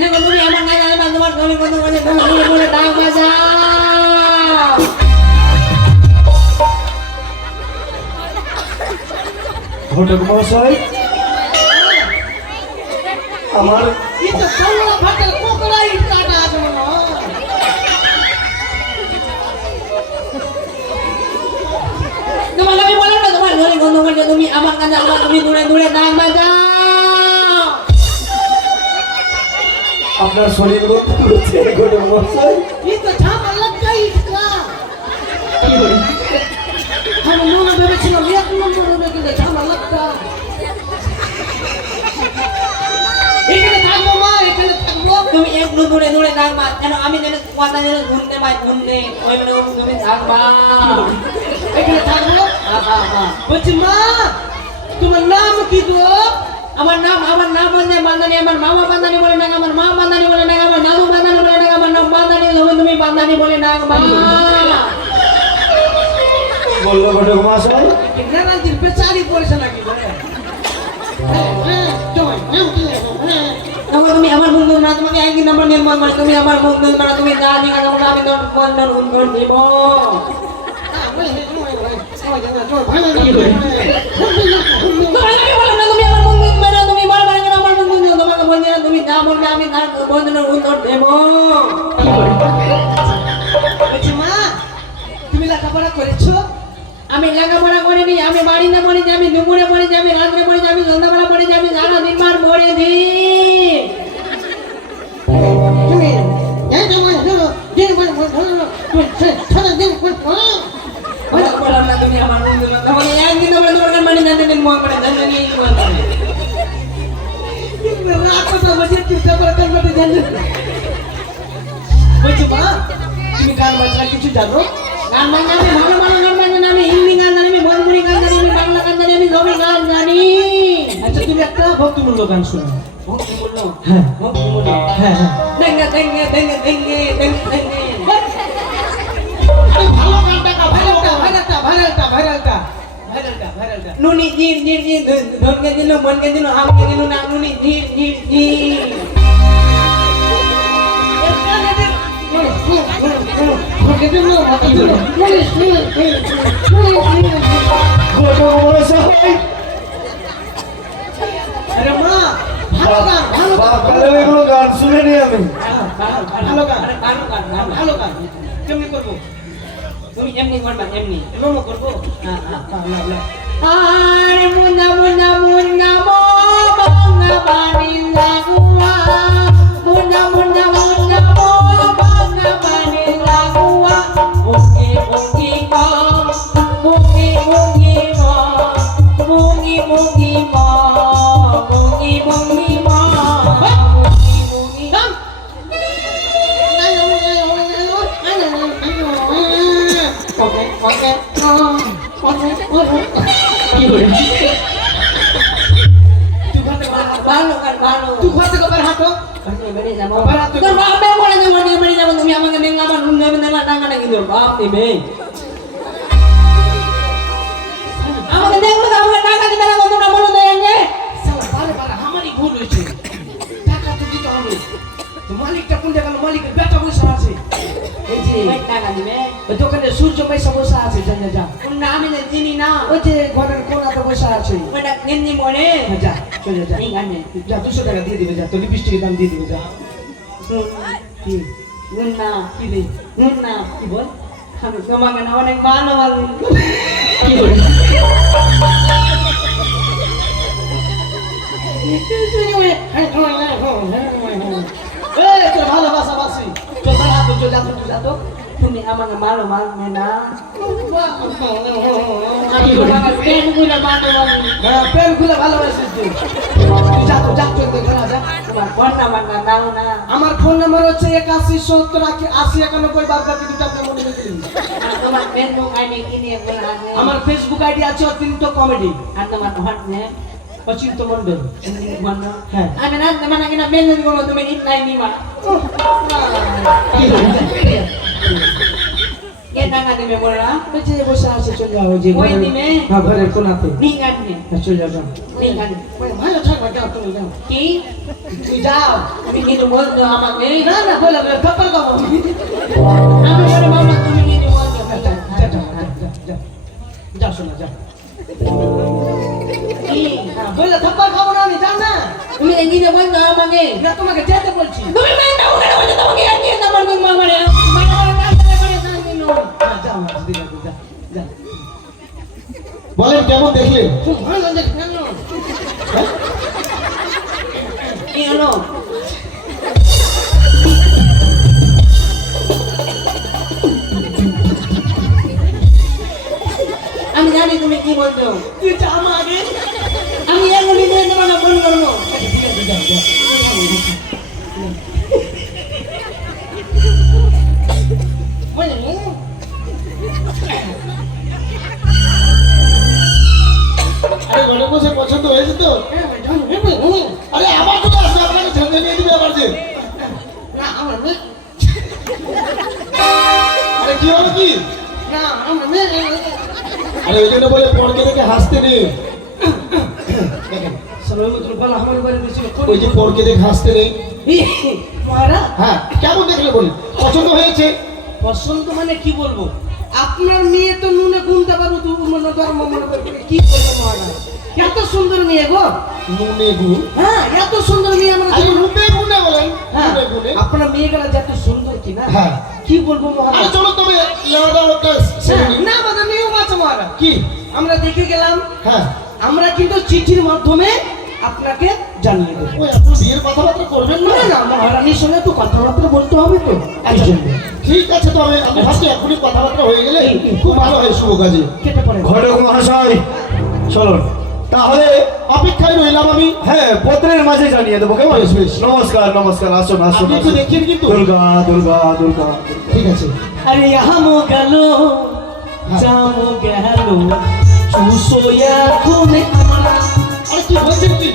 তোমার গলি ঘুরে ঘুরে ডাক বাজাও ঘটক মহাশয়, আমার. তোমার আমি বললাম না, তোমার বন্ধ করে তুমি আমার কাছে আমার তুমি দূরে দূরে ডাক বাজাও এখানে থাকব মা এখানে থাকব। তুমি দূরে দূরে থাকবা যেন আমি যেন কথা যেন শুনতে পাই শুনতে। ওই মানে তুমি থাকবা এখানে থাকব। আহা, আহা। বলছি মা তোমার নাম কি গো? আমার নাম আমার নাম বলতে বান্দানি আমার মামা বান্দানি বলে না আমার মা বান্দানি বলে না আমার নানু বান্দানি বলে না আমার নাম বান্দানি তুমি তুমি বান্দানি বলে না মা বলল ঘটক মহাশয় নানাজির বেচারি পড়েছে নাকি বলে হ্যাঁ, তোমার নাম কি? হ্যাঁ। তখন তুমি আমার বন্ধু না তোমাকে একদিন নম্বর নির্মল মানে তুমি আমার বন্ধু না তুমি যা দিকা তখন আমি তোমার বন্ধন উত্তর দিব আমি বন্ধনের উত্তর দেব মা তুমি লেখাপড়া করেছ আমি লেখাপড়া করিনি আমি বাড়িতে পড়ে যাবি দুপুরে পড়ে যাবি রাত্রে পড়েছি যাবি সন্ধ্যাবেলা পড়েছি যাবি সারাদিন বার পড়েছি তুমি এই যে মা, ধরো, দিন বলে, বলে, ধরো, ধরো, তুমি রাতটা করে কান্নাতে জানো বলছি, মা তুমি গান বাজনা কিছু জানো? গান বাজনা আমি ভালো ভালো গান বাজনা আমি হিন্দি গান জানি আমি ভোজপুরি গান জানি আমি বাংলা গান জানি আমি সবই গান জানি। আচ্ছা তুমি একটা ভক্তিমূল্য গান শোনো। ভক্তি হ্যাঁ। ভক্তি হ্যাঁ হ্যাঁ। দেঙ্গে দেঙ্গে দেঙ্গে দেঙ্গে দেঙ্গে দেঙ্গে ভালো গানটা ভাইরালটা ভাইরালটা ভাইরালটা ভাইরালটা নুনি জির জির জির ধনকে দিল মনকে দিল আমকে দিল না নুনি জির জির জির গান এগুলো গান আমি ভালো গান ভালো গান কেমনি করব তুমি এমনি করবা এমনি নমো করব। আরে মুন্না মুন্না মুন্না Bapak, tiba. সূর্য বসে আছে জানে যা। কোনটা আমি তো চিনি না। ওই যে ঘরের কোনাতে বসে আছে। ওইটা গেঞ্জি পরে হ্যাঁ, যা চলে যা। আছে। যা দুশো টাকা দিয়ে দিবে যা তো লিপস্টিকের দাম দিয়ে দিবে যা। কি? মুন্না কি নেই মুন্না কি বল? আমি তোমাকে না অনেক ভালো ভালো কি বল? ভালোবাসা বাসি। চল তার চল তো যা তো তুমি আমাকে ভালো ভালো না কি বল তোমাকে পেনগুলো ভালো ভালো প্রেম খুলে ভালোবাসিস তুই তুই যা তো যা চল তো ঘরে যা তোমার কন্যা বান্না দাও আমার ফোন নাম্বার হচ্ছে একাশি সত্তর আশি একানব্বই বাদ বাকি দুটো আপনি মনে রেখে দিন আমার ফেসবুক আইডি আছে অত্যন্ত কমেডি আর তোমার হোয়াটসঅ্যাপ অচিন্ত মন্ডল হ্যাঁ আমি না মানে কিনা মেসেজ তুমি? কে কাঙ্গা নিমে বসে আছে চলে যাও যে ওই ঘরের- হ্যাঁ ঘরের কোনাতে নিঙ্গান হ্যাঁ, চলে যাও যাও নিঙ্গান ভালো থাকবা যাও তুমি যাও কি তুই যাও তুমি কিন্তু বলছো আমাকে না না বলে বলে থাপ্পড় আমি বলে মামা তুমি কিন্তু বলছো যা যা যা যা যা, যা যা শোনা যা হ্যাঁ, বললে থাপ্পড় খাব না আমি যাও না তুমি এগিয়ে বলছো আমাকে না তোমাকে যেতে বলছি তুমি মেয়ে বলছো বলেন কেমন দেখলেন? কেন কি হলো? আমি জানি তুমি কি বলছো। তুই আমার ঘরে বসে পছন্দ হয়েছে তো। আরে আবার চলে আসবে আপনাকে ছেড়ে নিয়ে দিবে আবার যে। আমার আরে কি হলো কি? না আরে ওই জন্য বলে পরকে দেখে হাসতে নেই আমার ওই যে পরকে দেখে হাসতে নেই হ্যাঁ কেমন দেখলে বলি পছন্দ হয়েছে? পছন্দ মানে কি বলব? আপনার মেয়ে তো নুনে গুনতে পারব তো মনে ধর্ম মনে করবে কি বলব মহারাজ? এত সুন্দর মেয়ে গো। নুনে গুণ হ্যাঁ এত সুন্দর মেয়ে আমরা আরে রূপে গুণে বলেন হ্যাঁ রূপে গুণে আপনার মেয়েগুলা যে এত সুন্দর কি না হ্যাঁ। কি বলব মহারাজ? চলো তবে দেওয়াটা সেরে হ্যাঁ, না আমাদের মেয়েও আছে মহারাজ। কি? আমরা দেখে গেলাম হ্যাঁ। আমরা কিন্তু চিঠির মাধ্যমে আপনাকে জানিয়ে দেবো। ওই আপনি বিয়ের কথাবার্তা করবেন না? না না মহারানীর সঙ্গে তো কথাবার্তা বলতে হবে তো এই জন্য। ঠিক আছে তবে আমি ভাবছি এখনই কথাবার্তা হয়ে গেলে খুব ভালো হয় শুভ কাজে। কেটে পড়ে। ঘটক মহাশয় চলুন। তাহলে অপেক্ষায় রইলাম আমি। হ্যাঁ পত্রের মাঝে জানিয়ে দেবো কেমন? নমস্কার নমস্কার আসুন আসুন একটু দেখিয়ে কিন্তু। দুর্গা দুর্গা দুর্গা। ঠিক আছে। আরে আমো গেল হ্যাঁ। জামো গেল চুসোয়া কোনে আরে কি হয়েছে? কি